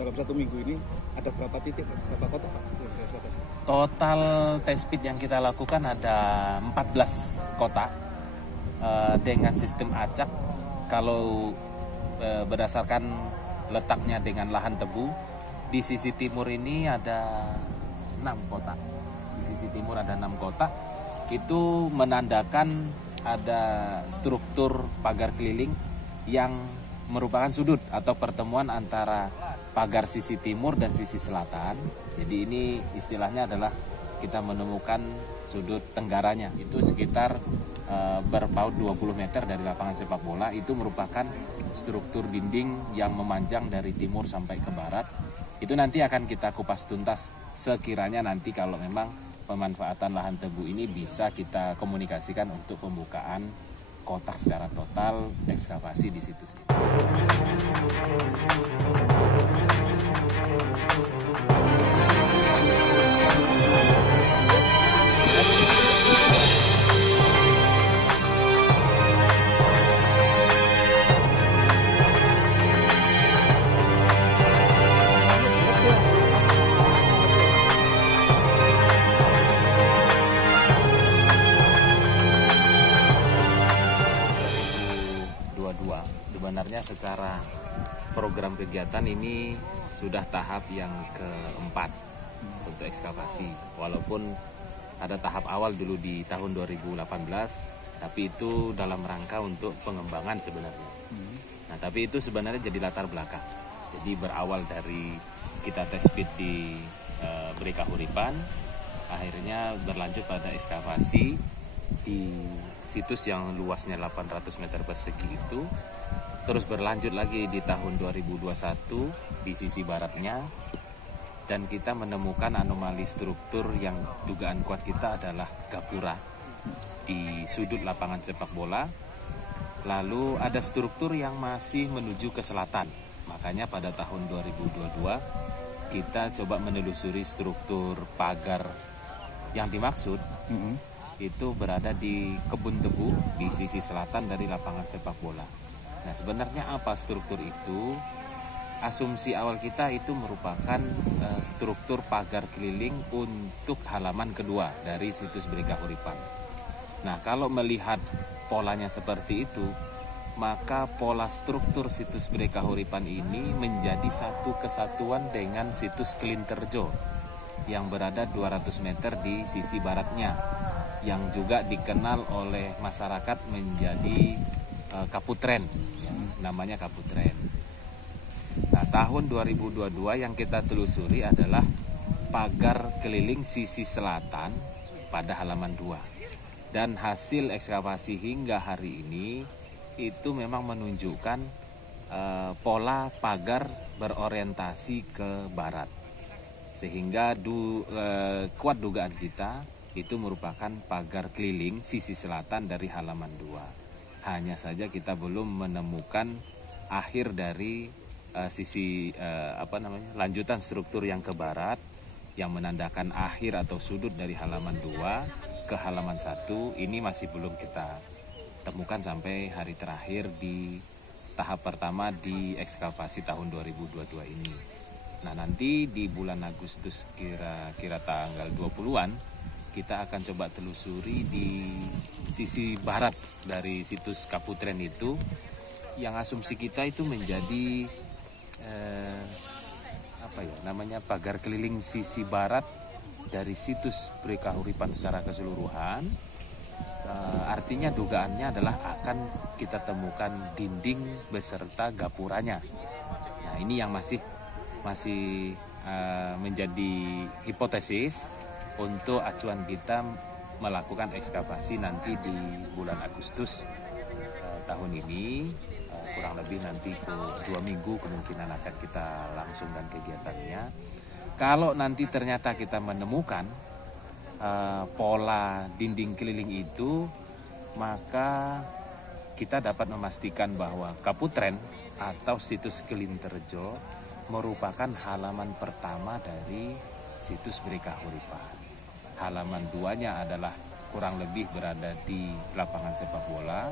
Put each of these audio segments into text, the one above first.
dalam 1 minggu ini ada berapa titik, berapa kota Pak? Total test pit yang kita lakukan ada 14 kota dengan sistem acak. Kalau berdasarkan letaknya dengan lahan tebu, di sisi timur ini ada 6 kota. Di sisi timur ada 6 kota. Itu menandakan ada struktur pagar keliling yang merupakan sudut atau pertemuan antara pagar sisi timur dan sisi selatan. Jadi ini istilahnya adalah kita menemukan sudut tenggaranya. Itu sekitar berpaut 20 meter dari lapangan sepak bola. Itu merupakan struktur dinding yang memanjang dari timur sampai ke barat. Itu nanti akan kita kupas tuntas sekiranya nanti kalau memang pemanfaatan lahan tebu ini bisa kita komunikasikan untuk pembukaan kotak secara total ekskavasi di situs ini. Sebenarnya secara program kegiatan ini sudah tahap yang keempat untuk ekskavasi. Walaupun ada tahap awal dulu di tahun 2018, tapi itu dalam rangka untuk pengembangan sebenarnya. Nah, tapi itu sebenarnya jadi latar belakang. Jadi berawal dari kita tes pit di Beri Kahuripan, akhirnya berlanjut pada ekskavasi di situs yang luasnya 800 meter persegi itu. Terus berlanjut lagi di tahun 2021 di sisi baratnya, dan kita menemukan anomali struktur yang dugaan kuat kita adalah gapura di sudut lapangan sepak bola. Lalu ada struktur yang masih menuju ke selatan, makanya pada tahun 2022 kita coba menelusuri struktur pagar yang dimaksud. Itu berada di kebun tebu di sisi selatan dari lapangan sepak bola. Nah, sebenarnya apa struktur itu? Asumsi awal kita itu merupakan struktur pagar keliling untuk halaman kedua dari situs Beri Kahuripan. Nah, kalau melihat polanya seperti itu, maka pola struktur situs Beri Kahuripan ini menjadi satu kesatuan dengan situs Kelinterjo yang berada 200 meter di sisi baratnya, yang juga dikenal oleh masyarakat menjadi Kaputren, ya, namanya Kaputren. Nah, tahun 2022 yang kita telusuri adalah pagar keliling sisi selatan pada halaman 2. Dan hasil ekskavasi hingga hari ini itu memang menunjukkan pola pagar berorientasi ke barat. Sehingga kuat dugaan kita itu merupakan pagar keliling sisi selatan dari halaman 2. Hanya saja kita belum menemukan akhir dari sisi lanjutan struktur yang ke barat yang menandakan akhir atau sudut dari halaman 2 ke halaman 1. Ini masih belum kita temukan sampai hari terakhir di tahap pertama di ekskavasi tahun 2022 ini. Nah, nanti di bulan Agustus kira-kira tanggal 20-an kita akan coba telusuri di sisi barat dari situs Kaputren itu, yang asumsi kita itu menjadi pagar keliling sisi barat dari situs Beri Kahuripan secara keseluruhan. Artinya dugaannya adalah akan kita temukan dinding beserta gapuranya. Nah, ini yang masih menjadi hipotesis untuk acuan kita melakukan ekskavasi nanti di bulan Agustus tahun ini. Kurang lebih nanti ke 2 minggu kemungkinan akan kita langsungkan kegiatannya. Kalau nanti ternyata kita menemukan pola dinding keliling itu, maka kita dapat memastikan bahwa Kaputren atau situs Kelinterjo merupakan halaman pertama dari situs Beri Kahuripan. Halaman 2-nya adalah kurang lebih berada di lapangan sepak bola,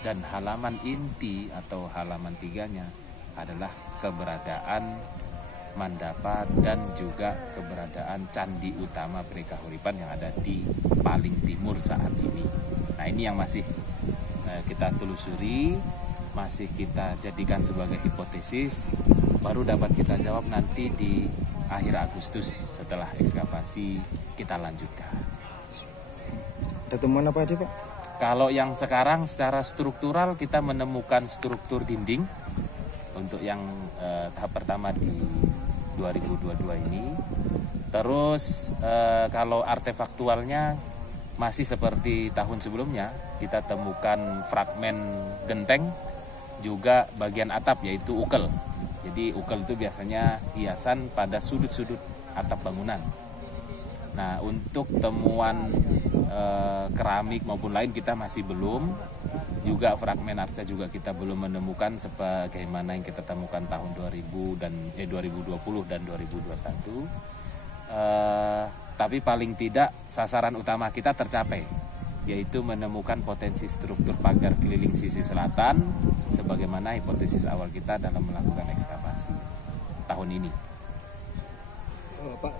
dan halaman inti atau halaman 3-nya adalah keberadaan mandapa, dan juga keberadaan candi utama Brekahuripan yang ada di paling timur saat ini. Nah, ini yang masih kita telusuri, masih kita jadikan sebagai hipotesis, baru dapat kita jawab nanti di akhir Agustus setelah ekskavasi kita lanjutkan. Ada temuan apa aja, Pak? Kalau yang sekarang secara struktural kita menemukan struktur dinding untuk yang tahap pertama di 2022 ini. Terus kalau artefaktualnya masih seperti tahun sebelumnya, kita temukan fragmen genteng, juga bagian atap yaitu ukel. Jadi ukel itu biasanya hiasan pada sudut-sudut atap bangunan. Nah, untuk temuan keramik maupun lain kita masih belum. Juga fragmen arca juga kita belum menemukan sebagaimana yang kita temukan tahun 2020 dan 2021. Tapi paling tidak sasaran utama kita tercapai, yaitu menemukan potensi struktur pagar keliling sisi selatan sebagaimana hipotesis awal kita dalam melakukan ekskavasi tahun ini. Pak,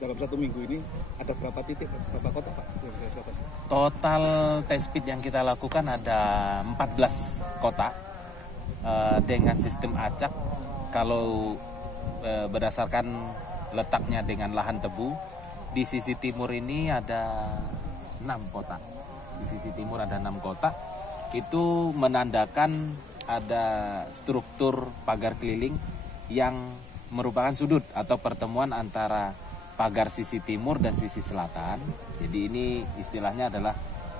dalam 1 minggu ini ada berapa titik, berapa kota, Pak? Total test pit yang kita lakukan ada 14 kota dengan sistem acak. Kalau berdasarkan letaknya dengan lahan tebu, di sisi timur ini ada 6 kota. Di sisi timur ada 6 kota. Itu menandakan ada struktur pagar keliling yang merupakan sudut atau pertemuan antara pagar sisi timur dan sisi selatan. Jadi ini istilahnya adalah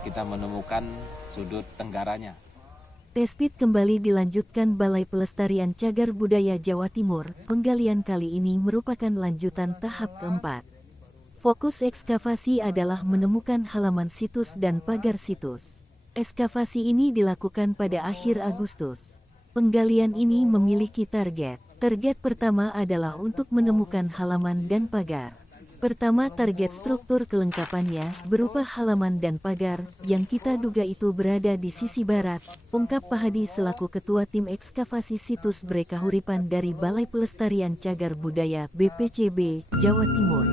kita menemukan sudut tenggaranya. Test pit kembali dilanjutkan Balai Pelestarian Cagar Budaya Jawa Timur. Penggalian kali ini merupakan lanjutan tahap keempat. Fokus ekskavasi adalah menemukan halaman situs dan pagar situs. Ekskavasi ini dilakukan pada akhir Agustus. Penggalian ini memiliki target. Target pertama adalah untuk menemukan halaman dan pagar. Pertama, target struktur kelengkapannya berupa halaman dan pagar yang kita duga itu berada di sisi barat, ungkap Pahadi selaku Ketua Tim Ekskavasi Situs Brekahuripan dari Balai Pelestarian Cagar Budaya BPCB, Jawa Timur.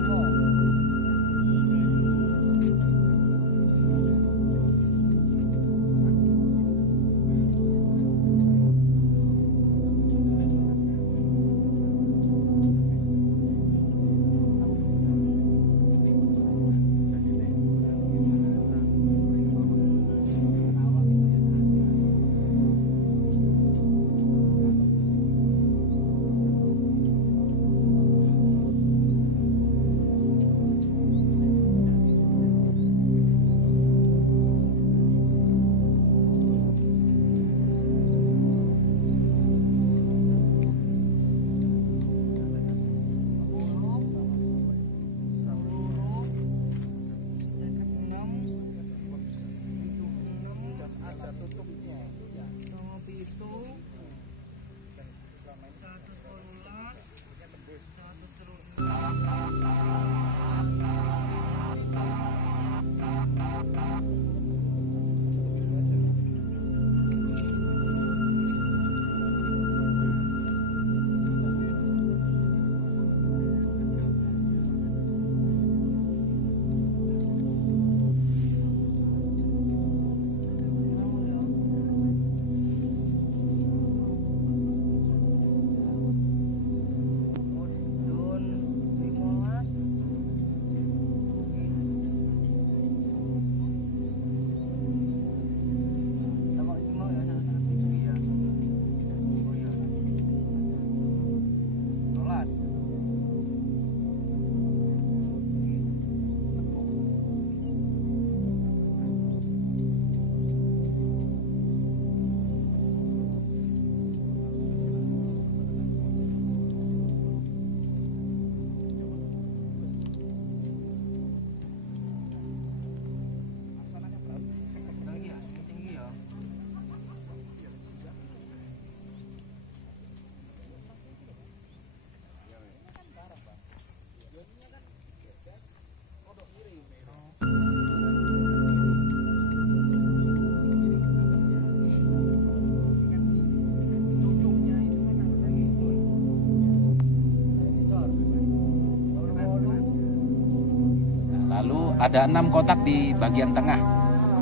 ada 6 kotak di bagian tengah.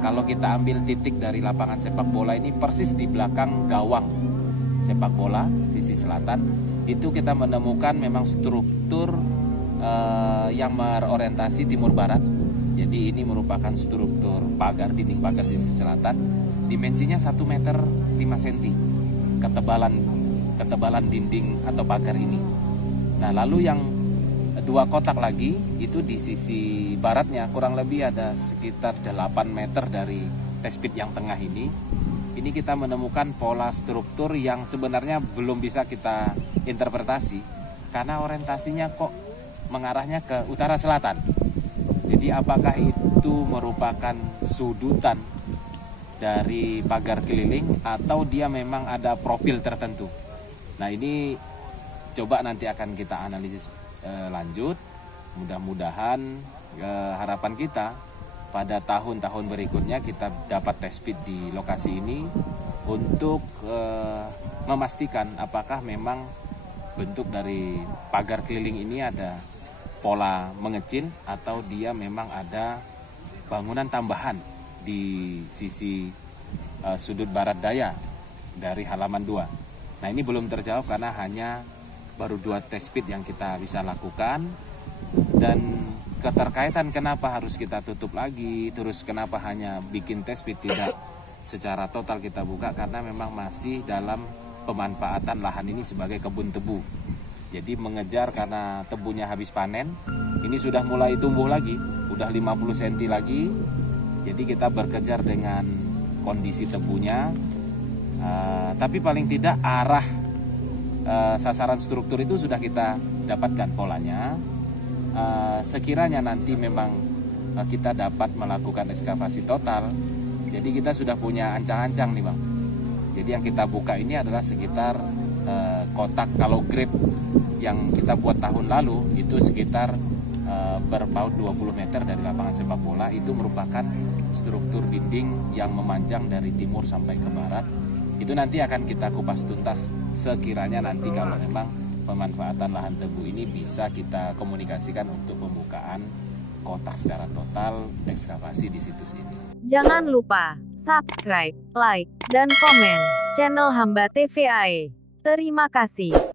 Kalau kita ambil titik dari lapangan sepak bola ini persis di belakang gawang sepak bola sisi selatan, itu kita menemukan memang struktur yang berorientasi timur barat. Jadi ini merupakan struktur pagar, dinding pagar sisi selatan. Dimensinya 1 meter 5 cm ketebalan dinding atau pagar ini. Nah, lalu yang 2 kotak lagi itu di sisi baratnya kurang lebih ada sekitar 8 meter dari test pit yang tengah ini. Ini kita menemukan pola struktur yang sebenarnya belum bisa kita interpretasi karena orientasinya kok mengarahnya ke utara selatan. Jadi apakah itu merupakan sudutan dari pagar keliling atau dia memang ada profil tertentu. Nah, ini coba nanti akan kita analisis lanjut. Mudah-mudahan harapan kita pada tahun-tahun berikutnya kita dapat test pit di lokasi ini untuk memastikan apakah memang bentuk dari pagar keliling ini ada pola mengecil atau dia memang ada bangunan tambahan di sisi sudut barat daya dari halaman 2. Nah, ini belum terjawab karena hanya baru 2 test pit yang kita bisa lakukan. Dan keterkaitan kenapa harus kita tutup lagi, terus kenapa hanya bikin test pit tidak secara total kita buka, karena memang masih dalam pemanfaatan lahan ini sebagai kebun tebu. Jadi mengejar karena tebunya habis panen, ini sudah mulai tumbuh lagi, udah 50 cm lagi. Jadi kita berkejar dengan kondisi tebunya, tapi paling tidak arah sasaran struktur itu sudah kita dapatkan polanya. Sekiranya nanti memang kita dapat melakukan ekskavasi total, jadi kita sudah punya ancang-ancang nih Bang. Jadi yang kita buka ini adalah sekitar kotak, kalau grade yang kita buat tahun lalu itu sekitar berpaut 20 meter dari lapangan sepak bola. Itu merupakan struktur dinding yang memanjang dari timur sampai ke barat. Itu nanti akan kita kupas tuntas sekiranya nanti kalau memang pemanfaatan lahan tebu ini bisa kita komunikasikan untuk pembukaan kotak secara total ekskavasi di situs ini. Jangan lupa subscribe, like, dan komen channel Hamba TVAE. Terima kasih.